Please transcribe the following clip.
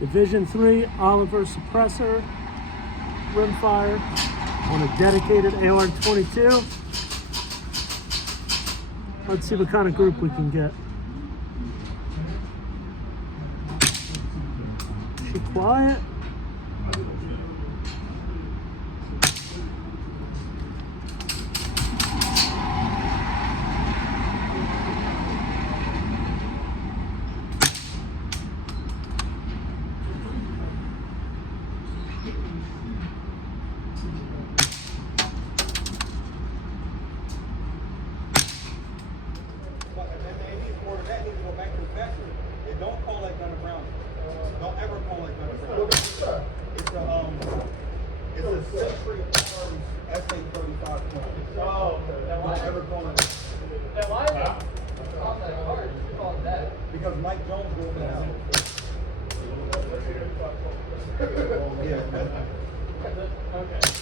Division 3 Olvr suppressor rimfire on a dedicated AR-22. Let's see what kind of group we can get. Is she quiet? Don't call that gun a Brownie. Don't ever call that gun a Brownie. It's a Century Arms SA-35 clone. Oh, okay. Don't ever call it. Now why is it on that card? You call it that? Because Mike Jones wrote it out. Yeah. Okay.